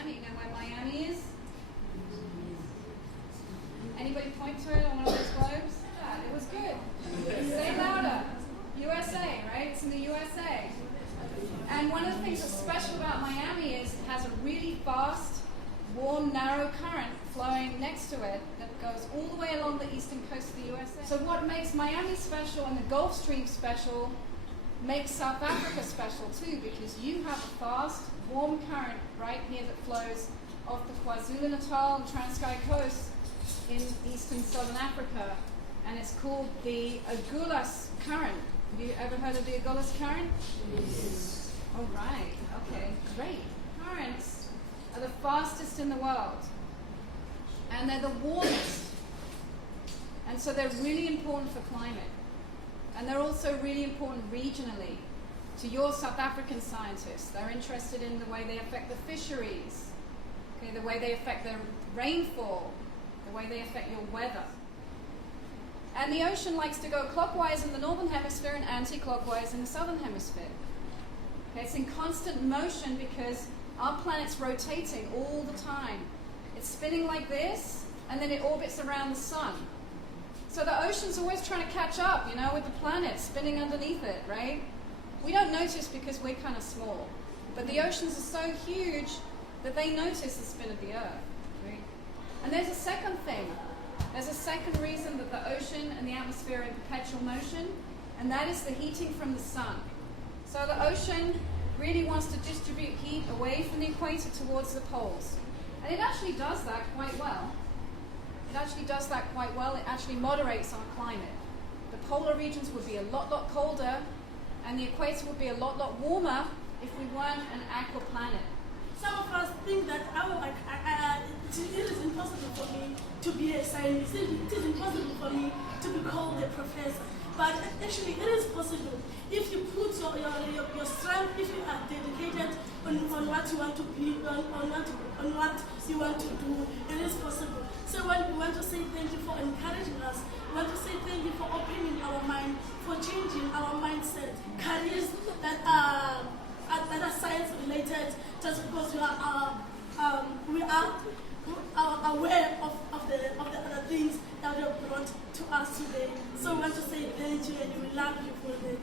Miami. You know where Miami is? Anybody point to it on one of those globes? Yeah, it was good. Say louder. USA, right? It's in the USA. And one of the things that's special about Miami is it has a really fast, warm, narrow current flowing next to it that goes all the way along the eastern coast of the USA. So what makes Miami special and the Gulf Stream special makes South Africa special too, because you have a fast, warm current right here that flows off the KwaZulu-Natal and Transkei coast in eastern southern Africa, and it's called the Agulhas current. Have you ever heard of the Agulhas current? Yes. All right, okay, great. Currents are the fastest in the world, and they're the warmest, and so they're really important for climate. And they're also really important regionally to your South African scientists. They're interested in the way they affect the fisheries, okay, the way they affect the rainfall, the way they affect your weather. And the ocean likes to go clockwise in the northern hemisphere and anti-clockwise in the southern hemisphere. Okay, it's in constant motion because our planet's rotating all the time. It's spinning like this, and then it orbits around the sun. So the ocean's always trying to catch up, you know, with the planet spinning underneath it, right? We don't notice because we're kind of small. But the oceans are so huge that they notice the spin of the Earth, right? And there's a second thing. There's a second reason that the ocean and the atmosphere are in perpetual motion, and that is the heating from the sun. So the ocean really wants to distribute heat away from the equator towards the poles. And it actually does that quite well. It actually does that quite well. It actually moderates our climate. The polar regions would be a lot colder, and the equator would be a lot warmer if we weren't an aqua planet. Some of us think that it is impossible for me to be a scientist. It is impossible for me to be called a professor. But actually, it is possible if you put your strength, if you are dedicated on what you want to be, on what you want to do. It is possible. So we want to say thank you for encouraging us. We want to say thank you for opening our mind, for changing our mindset. Careers that are science related, just because we are aware of the other things that were brought to us today. So we want to say thank you, and we love you for that.